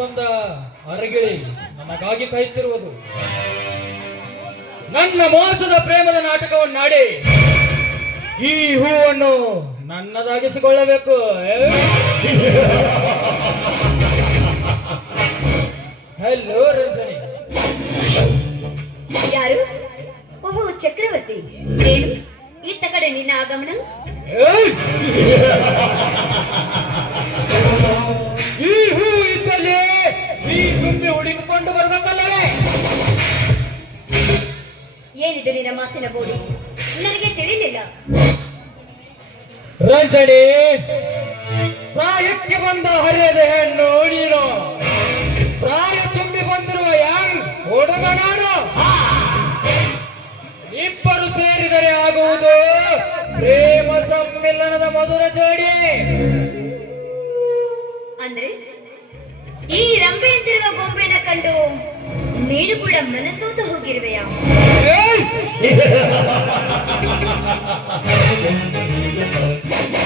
ಬಂದ ಅರಗಿಳಿ ನನಗಾಗಿ ಕಾಯುತ್ತಿರುವುದು. ನನ್ನ ಮೋಸದ ಪ್ರೇಮದ ನಾಟಕವನ್ನಾಡಿ ಈ ಹೂವನ್ನು ನನ್ನದಾಗಿಸಿಕೊಳ್ಳಬೇಕು. ಹಲೋ ರಂಜನಿ. ಯಾರು? ಓಹೋ, ಚಕ್ರವರ್ತಿ. ಏನು ಇತ್ತ ಕಡೆ ನಿನ್ನ ಆಗಮನ? ಈ ಹೂ ಇದ್ದಲ್ಲಿ ಈ ತುಂಬಿ ಹುಡುಕಿಕೊಂಡು ಬರ್ಬೇಕಲ್ಲವೇ? ಏನಿದು ನಿನ್ನ ಮಾತಿನ ಬೋಡಿ? ನನಗೆ ತಿಳಿಲಿಲ್ಲ. ರಂಜನಿ, ಪ್ರಾಯಕ್ಕೆ ಬಂದ ಹರಿಯದ ಹೆಣ್ಣು ನೀನು, ಪ್ರಾಯ ತುಂಬಿ ಬಂದಿರುವ ಯಂಗ್ ಹುಡುಗ ನಾನು. ಇಬ್ಬರು ಸೇರಿದರೆ ಆಗುವುದು ಪ್ರೇಮ ಸಮ್ಮಿಲನದ ಮಧುರ ಜೋಡಿ. ಅಂದ್ರೆ ಈ ರಂಬೆಯಂತಿರುವ ಗೊಂಬೆನ ಕಂಡು ನೀನು ಕೂಡ ಮನಸೋತು ಹೋಗಿರುವೆಯ?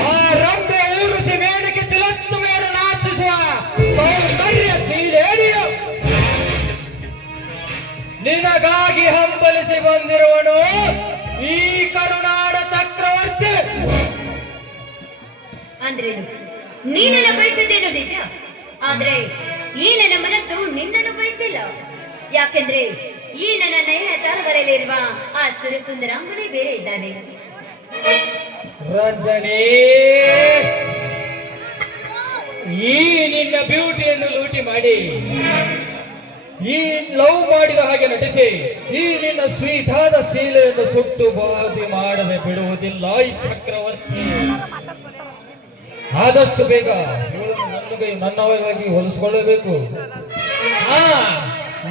ಆ ರಂಬೆ ಊರುಸಿ ಮೇಣಕ್ಕೆ ತಿಲತ್ತು ಮೇಲೆ ನಾಚಿಸುವ ಸೌಂದರ್ಯ ಸೀಲೇಡಿಯು. ನಿನಗಾಗಿ ಹಂಬಲಿಸಿ ಬಂದಿರುವನು ಈ ಕರುನಾಡ ಚಕ್ರವರ್ತಿ. ಅಂದ್ರೇನು? ನೀನನ್ನ ಬಯಸಿದ್ದೇನು ನಿಜ, ಆದ್ರೆ ಈ ನನ್ನ ಮನಸ್ಸು ನಿನ್ನನ್ನು ಬಯಸಿಲ್ಲ. ಯಾಕೆಂದ್ರೆ ಈ ನನ್ನ ನಯನ ತಾರಗಳಲ್ಲಿರುವ ಆ ಸುರಸುಂದರಾಂಗನೇ ಬೇರೆ ಇದ್ದಾನೆ. ರಂಜನಿ, ಈ ನಿನ್ನ ಬ್ಯೂಟಿಯನ್ನು ಲೂಟಿ ಮಾಡಿ ಈ ಲವ್ ಮಾಡಿದ ಹಾಗೆ ನಟಿಸಿ ಈ ನಿನ್ನ ಸ್ವೀಟಾದ ಶೀಲೆಯನ್ನು ಸುಟ್ಟು ಬಾಧಿ ಮಾಡದೆ ಬಿಡುವುದಿಲ್ಲ ಈ ಚಕ್ರವರ್ತಿ. ಆದಷ್ಟು ಬೇಗ ನನಗೆ ನನ್ನವಾಗಿ ಹೊಲಿಸಿಕೊಳ್ಳಬೇಕು.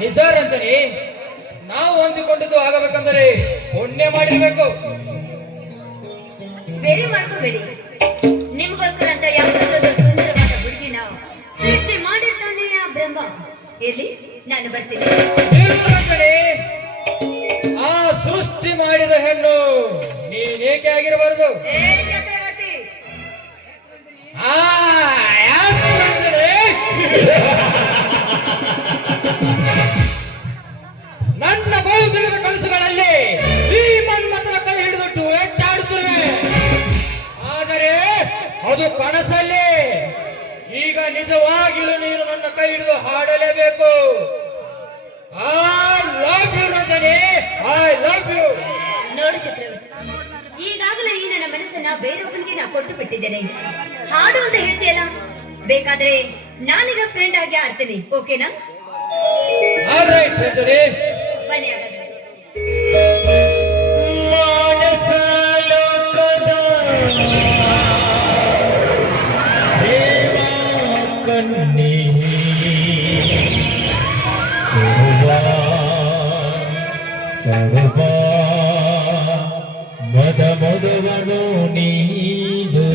ನಿಜ ರಂಜನಿ, ನಾವು ಹೊಂದಿಕೊಂಡಿದ್ದು ಆಗಬೇಕಂದರೆ ಪುಣ್ಯ ಮಾಡಿರ್ಬೇಕು. ಬೇರೆ ಮಾಡ್ಕೋಬೇಡಿ. ನಿಮಗೋಸ್ಕರ ಅಂತ ಯಾವ್ದಾದ್ರು ಸುಂದರವಾದ ಹುಡುಗಿನ ಸೃಷ್ಟಿ ಮಾಡಿರ್ತಾನೆ ಆ ಬ್ರಹ್ಮ. ಎಲ್ಲಿ ನಾನು ಬರ್ತೀನಿ. ರಂಜನಿ, ಆ ಸೃಷ್ಟಿ ಮಾಡಿದ ಹೆಣ್ಣು ನೀನೇಕೆ ಆಗಿರಬಾರದು? ಚಕ್ರವರ್ತಿ, ನನ್ನ ಬಹುದಿನದ ಕನಸುಗಳಲ್ಲಿ ಈ ಮನ್ಮಥನ ಕೈ ಹಿಡಿದು ಎಟ್ಟಾಡುತ್ತಿರುವೆ. ಆದರೆ ಅದು ಕನಸಲ್ಲಿ. ಈಗ ನಿಜವಾಗಿಯೂ ನೀನು ನನ್ನ ಕೈ ಹಿಡಿದು ಹಾಡಲೇಬೇಕು. I love you Ranjani, I love you. ನೋಡು ಚಕ್ರವರ್ತಿ, ಈಗಾಗಲೇ ಈ ನನ್ನ ಮನಸ್ಸನ್ನ ಬೇರೊಬ್ಬನಿಗೆ ನಾ ಕೊಟ್ಟು ಬಿಟ್ಟಿದ್ದೇನೆ. ಹಾಡು ಅಂತ ಹೇಳ್ತೀಯಲ್ಲ, ಬೇಕಾದ್ರೆ ನಾನೀಗ ಫ್ರೆಂಡ್ ಆಗಿ ಆಡ್ತೀನಿ. ಓಕೆನಾ? ಆಲ್ ರೈಟ್ ರಂಜನಿ, ಬನ್ನಿ ಹಾಗಾದ್ರೆ. ಮದ ಮಧುವನು ನೀನು.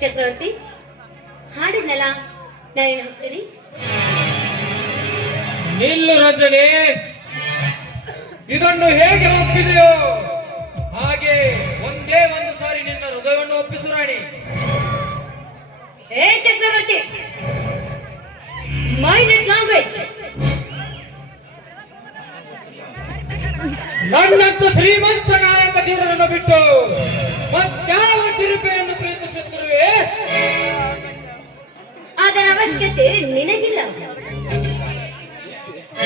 ಚಕ್ರವರ್ತಿ ಹಾಡಿದ್ನಲ್ಲ ನಾನೇನು ಹೋಗ್ತೀನಿ. ನಿಲ್ಲು ರಂಜನಿ, ಇದನ್ನು ಹೇಗೆ ಒಪ್ಪಿದೆಯೋ ಹಾಗೆ ಒಂದೇ ಒಂದು ಸಾರಿ ನಿನ್ನ ಹೃದಯವನ್ನು ಒಪ್ಪಿಸು ರಾಣಿ. ಏ ಚಕ್ರವರ್ತಿ, ಮೈಂಡ್ ಲ್ಯಾಂಗ್ವೇಜ್. ನನ್ನಂತ ಶ್ರೀಮಂತ ನಾಯಕ ಧೀರನನ್ನು ಬಿಟ್ಟು ಮತ್ಯಾವ ತಿರುಪೆಯನ್ನು ಪ್ರೀತಿಸುತ್ತಿರುವೆ? ಅದರ ಅವಶ್ಯಕತೆ ನಿನಗಿಲ್ಲ.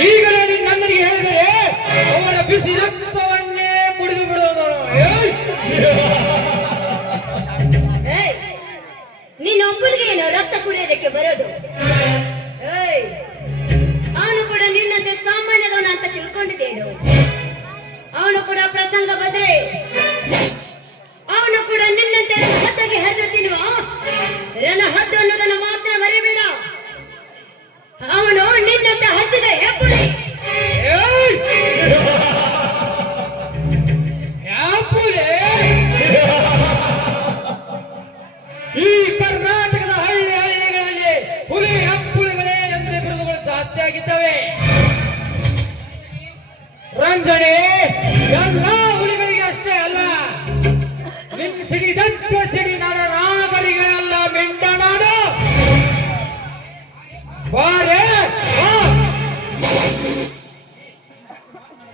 ಈಗಲೇ ನೀನು ನನ್ನನಿಗೆ ಹೇಳಿದರೆ ಅವರ ಬಿಸಿ ರಕ್ತವನ್ನೇ ಕುಡಿದು ಬಿಡೋದು. ನಿನ್ನೊಬ್ಬನಿಗೆ ಏನೋ ರಕ್ತ ಕುಡಿಯೋದಕ್ಕೆ ಬರೋದು? ಅವನು ಕೂಡ ನಿನ್ನಂತೆ ಸಾಮಾನ್ಯದವನ ಅಂತ ತಿಳ್ಕೊಂಡಿದ್ದೇನು? ಅವನು ಕೂಡ ಪ್ರಸಂಗ ಬಂದ್ರೆ ಅವನು ಕೂಡ ನಿನ್ನಂತೆ ಹತ್ತಿಗೆ ಹರಿದು ತಿನ್ನುವ ಹದ್ದು ಅನ್ನೋದನ್ನು ಮಾತ್ರ ಮರಿಬೇಡ. ಅವನು ನಿನ್ನಂತೆ ಹಸಿದ ಹೆಪ್ಪುಳಿ. ಈ ಕರ್ನಾಟಕದ ಹಳ್ಳಿಗಳಲ್ಲಿ ಹುಲಿ ಹೆಪ್ಪುಳಿಗಳೇ ಎಂದೇ ಬಿರುದುಗಳು ಜಾಸ್ತಿ ಆಗಿದ್ದಾವೆ ರಂಜನೆ. ಎಲ್ಲ ಹುಲಿಗಳಿಗೆ ಅಷ್ಟೇ ಅಲ್ಲ, ಸಿಡಿದಟ್ಟು ಸಿಡಿ ನಾಗರಿಗಳೆಲ್ಲ ಮೆಂಡ ನಾಡು. ಬಾರೆ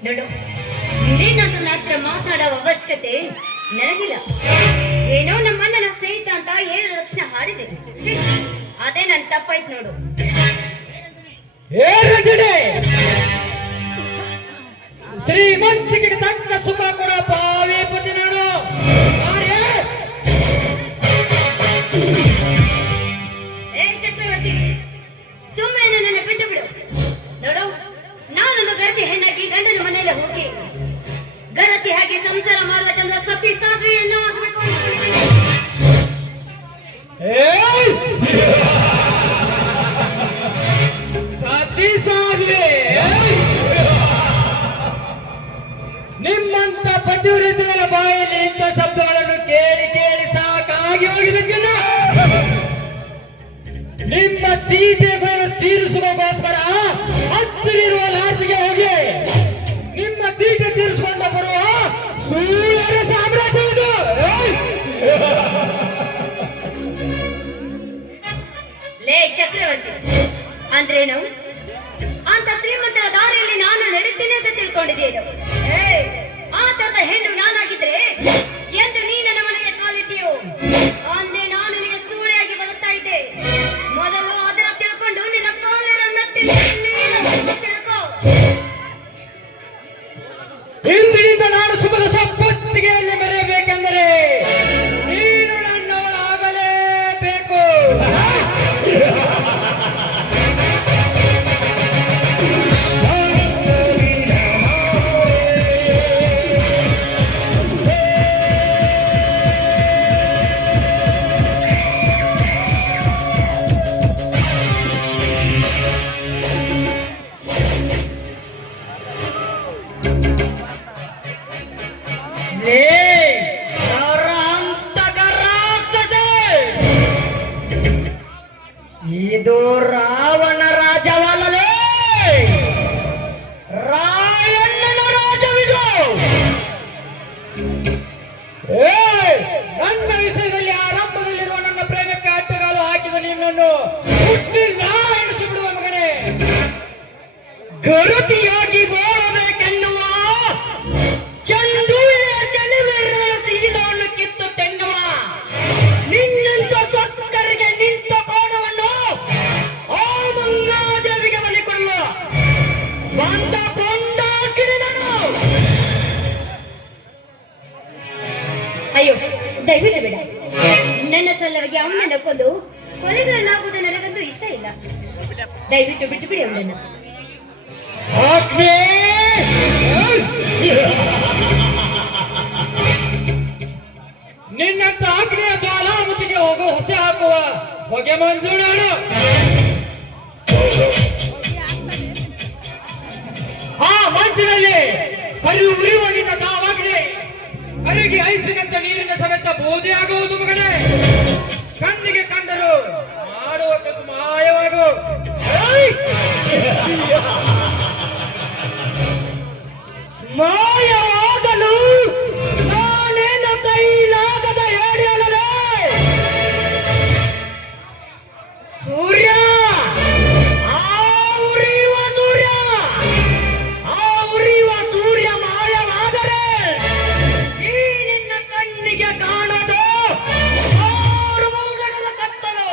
ನೋಡು, ನಿನ್ನಂತ ಹತ್ರ ಮಾತಾಡುವ ಅವಶ್ಯಕತೆ ನನಗಿಲ್ಲ. ಏನೋ ನಮ್ಮನ್ನ ಸ್ನೇಹಿತ ಅಂತ 7 ಲಕ್ಷಣ ಹಾಡಿದೆ, ಅದೇ ನನ್ ತಪ್ಪಾಯ್ತು ನೋಡು. ಏ ರಂಜನೆ, ಶ್ರೀಮಂತಿಗೆ ತಕ್ಕ ಸುಖ ಕೊಡ ಪಾವಿ ಪತಿ ನೋಡು. ಏ ಚಕ್ರವರ್ತಿ, ಸುಮ್ಮನೆ ನನ್ನನ್ನು ಬಿಟ್ಟು ಬಿಡು. ನೋಡು, ನಾನೊಂದು ಗರತಿ ಹೆಣ್ಣಾಗಿ ಗಂಡನ ಮನೆಯಲ್ಲ ಹೋಗಿ ಗರತಿ ಹಾಗೆ ಸಂಸಾರ ಮಾಡ್ಬೇಕಂದ್ರೆ ಸತಿ ಸಾಧ್ವಿಯನ್ನು ಆಗಬೇಕು ಅನ್ಕೊಂಡಿದ್ದೀನಿ. ಸತಿ ಸಾಧ್ವಿ? ನಿಮ್ಮಂತ ಪತಿವ್ರತೆಗಳ ಬಾಯಲ್ಲಿ ಇಂಥ ಶಬ್ದಗಳನ್ನು ಕೇಳಿ ಕೇಳಿ ಸಾಕಾಗಿ ಹೋಗಿದೆ ಜನ. ನಿಮ್ಮ ತೀಟೆಗಳು ತೀರಿಸುವುದಕ್ಕೋಸ್ಕರ ಹತ್ತಿರಿರುವ ಲಾಡ್ಜಿಗೆ ಹೋಗಿ ನಿಮ್ಮ ತೀಟೆ ತೀರಿಸಿಕೊಂಡು ಬರುವ ಸೂರ್ಯರ ಸಾಮ್ರಾಜ್ಯವಿದು. ಲೇ ಚಕ್ರವರ್ತಿ, ಅಂದ್ರೇನು? ಅಂತ ಶ್ರೀಮಂತರ ದಾರಿಯಲ್ಲಿ ನಾನು ನಡೀತೀನಿ ಅಂತ ತಿಳ್ಕೊಂಡಿದ್ದೇನು? ಆ ತರದ ಹೆಣ್ಣು ನಾನಾಗಿದ್ರೆ ಎಂದು ನೀ ನನ್ನ ಮನೆಯ ಕಾಲಿಟ್ಟಿಯೋ ಅಂದೇ ನಾನು ನಿನಗೆ ಸೂಳೆಯಾಗಿ ಬದುಕ್ತಾ ಇದ್ದೆ. ಮೊದಲು ಅದರ ತಿಳ್ಕೊಂಡು ನಿನ್ನ ಕಾಲರ ನಟ್ಟಿ ತಿಳ್ಕೋ. ಇಂದಿನಿಂದ ನಾನು ಸುಖದ ಸಂಪತ್ತಿಗೆಯಲ್ಲಿ ಮೆರೆಯಬೇಕೆಂದರೆ ನೀನು ನನ್ನವಳಾಗಲೇಬೇಕು. ಇದು ರಾವಣ ರಾಜವಲ್ಲಲೇ, ರಾಯಣ್ಣನ ರಾಜವಿದು. ನನ್ನ ವಿಷಯದಲ್ಲಿ ಆರಂಭದಲ್ಲಿರುವ ನನ್ನ ಪ್ರೇಮಕ್ಕೆ ಅಡ್ಡಗಾಲು ಹಾಕಿದ ನಿನ್ನನ್ನು ಹುಟ್ಟಿಲ್ಲ ಎಣಿಸಿ ಬಿಡುವ ಮಗನೇ. ಗರುತಿಯಾಗಿ ಬಾಳಬೇಕೆನ್ನುವ ಚಂದೂಯ ಸಿಡಿದವನ್ನು ಕಿತ್ತು ತೆನ್ನುವ ನಿನ್ನಂತ ಸಕ್ಕರಿಗೆ ನಿಂತ ಕೋಣವನ್ನು ಆ ಮಂಗಾದೇವಿಗೆ ಬಲಿಕೊಡುವ ಬಂದ ಕೊಂದಾಕಿದನು. ಅಯ್ಯೋ, ದಯವಿಟ್ಟು ಬೇಡ. ನನ್ನ ಸಲುವಾಗಿ ಕಾರಣಕ್ಕಾಗಿ ಅವನನ್ನು ಕೊಂದು ಕೊಲೆಗಾರನಾಗುವುದು ನನಗಂತೂ ಇಷ್ಟ ಇಲ್ಲ. ದಯವಿಟ್ಟು ಬಿಟ್ಟು ಬಿಡಿ ಅವನನ್ನು. ಆಜ್ಞೆ! ನಿನ್ನಂತ ಆಗ್ನೇಯ ಜ್ವಾಲಾಮುಖಿಗೆ ಹೋಗೋ ಹೊಸೆ ಹಾಕುವ ಹೊಗೆ ಮಂಜುಳಾಣ ಆ ಮಂಚಿನಲ್ಲಿ ಕರಿ ಉರಿಯುವ ನಿನ್ನ ತಾವಾಗ್ನೆ ಕರಿಗೆ ಐಸಿನಂತ ನೀರಿನ ಸಮೇತ ಬೋಧಿ ಆಗುವುದು ಮಗನೇ. ಕಣ್ಣಿಗೆ ಕಂಡರು ಮಾಡುವ ಮಾಯವಾಗು. ಮಾಯವಾಗಲು ನಾನೇನ ಕೈಲಾಗದ ಹೇಳಲೇ ಸೂರ್ಯ, ಆ ಉರಿಯುವ ಸೂರ್ಯ, ಆ ಉರಿಯುವ ಸೂರ್ಯ ಮಾಯವಾದರೆ ಈ ನಿನ್ನ ಕಣ್ಣಿಗೆ ಕಾಣದು ಆರು ಮೌನದ ಕತ್ತಲು.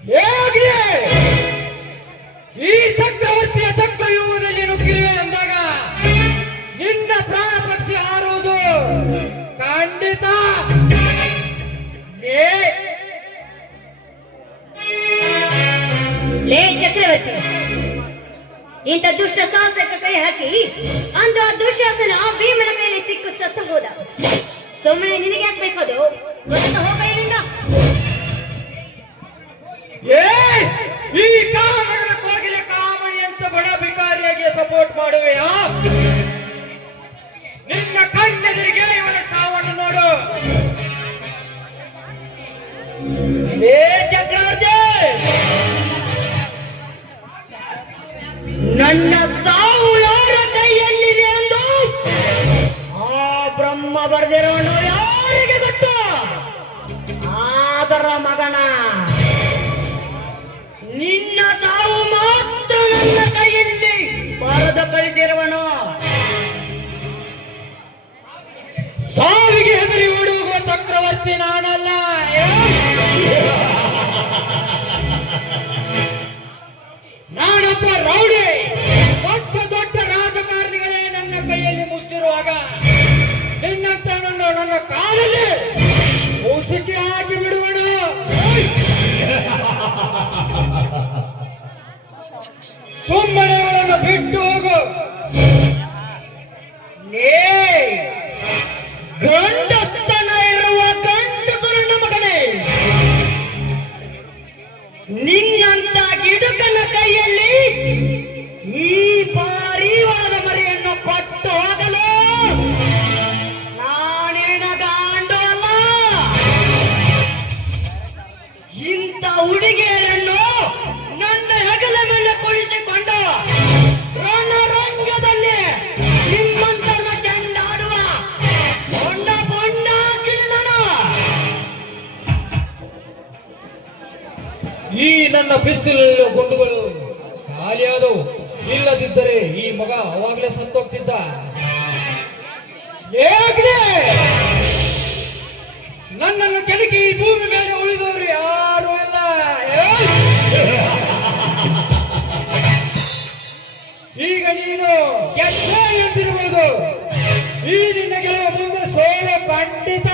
ಹೇಗೆ ಈ ಚಕ್ರವರ್ತಿಯ ಚಕ್ರವ್ಯೂಹದಲ್ಲಿ ನುಗ್ಗಿರುವೆ ಅಂದಾಗ ನಿನ್ನ ಪ್ರಾಣ ಪಕ್ಷಿ ಹಾರುವುದು ಖಂಡಿತ. ಲೇ ಚಕ್ರವರ್ತಿ, ಇಂಥ ದುಷ್ಟ ಸಾಹಸಕ್ಕೆ ಕೈ ಹಾಕಿ ಅಂತ ದುಶ್ಯಾಸನ ಭೀಮನ ಕೈಯಲ್ಲಿ ಸಿಕ್ಕು ಸತ್ತು ಹೋದ. ಸುಮ್ಮನೆ ನಿನಗೆ ಯಾಕೆ ಬೇಕದು? ಗೊತ್ತ ಹೋಗ ಇಲ್ಲಿಂದ. ಈ ಕಾಮಣನ ಕೋಗಿಲೆ ಕಾಮಣಿ ಅಂತ ಬಡ ಬಿಕಾರಿಯಾಗಿ ಸಪೋರ್ಟ್ ಮಾಡುವೆಯಾ? ನಿನ್ನ ಕಣ್ಣೆದುರಿಗೆ ಇವನ ಸಾವನ್ನು ನೋಡು. ಚಕ್ರವರ್ತಿ, ನನ್ನ ಸಾವು ಯಾರ ಕೈಯಲ್ಲಿದೆ ಎಂದು ಆ ಬ್ರಹ್ಮ ಬರೆದಿರೋನು ಯಾರಿಗೆ ಗೊತ್ತು? ಆದರ ಮಗನ ನಿನ್ನ ಸಾವು ಮಾತ್ರ ನನ್ನ ಕೈಯಲ್ಲಿ ಬರೆದು ಕಳಿಸಿರುವನು. ಸಾವಿಗೆ ಹೆದರಿ ಓಡುವ ಚಕ್ರವರ್ತಿ ನಾನಲ್ಲ. ನಾನೊಬ್ಬ ರೌಡಿ. ದೊಡ್ಡ ದೊಡ್ಡ ರಾಜಕಾರಣಿಗಳೇ ನನ್ನ ಕೈಯಲ್ಲಿ ಮುಷ್ಟಿರುವಾಗ ನಿನ್ನಂತ ನನ್ನ ಕಾಲಲ್ಲಿ ಉಸಿಕೆ ಹಾಕಿ ಬಿಡುವಣ. ಸುಮ್ಮನೆ ಅವಳನ್ನು ಬಿಟ್ಟು ಹೋಗು. ಗಂಡಸ್ತನ ಇರುವ ಗಂಡಸು ನನ್ನ ಮಗನೇ. ನಿನ್ನಂತ ಗಿಡುಕನ ಕೈಯಲ್ಲಿ ಈ ಪಾರಿವಾಳದ ಮರಿಯನ್ನು ಕೊಟ್ಟು ಹೋಗಲು ನಾನೇನ ಗಾಂಡು ಅಲ್ಲ. ಇಂಥ ಹುಡುಗಿಯರನ್ನು ನನ್ನ ಹೆಗಲ ಮೇಲೆ ಕುಳಿಸಿಕೊಂಡು ರಣರಂಗದಲ್ಲಿ ನಿಮ್ಮಂತರ ಚೆಂಡಾಡುವ ಬೊಂಡ ಬೊಂಡ ಕಿಳಿದನು. ಈ ನನ್ನ ಪಿಸ್ತೂಲ್ ಗುಂಡುಗಳು ಖಾಲಿಯಾದವು. ಇಲ್ಲದಿದ್ದರೆ ಈ ಮಗ ಅವಾಗಲೇ ಸತ್ತೋಗ್ತಿದ್ದ. ಹೇಗೆ ನನ್ನನ್ನು ಕೆಳಗೆ ಈ ಭೂಮಿ ಮೇಲೆ ಉಳಿದವರು ಯಾರು ಇಲ್ಲ. ಈಗ ನೀನು ಗೆದ್ದೆ ಎಂದಿರುವುದು. ಈ ನಿನ್ನ ಗೆಲುವು ಮುಂದೆ ಸೋಲು ಖಂಡಿತ.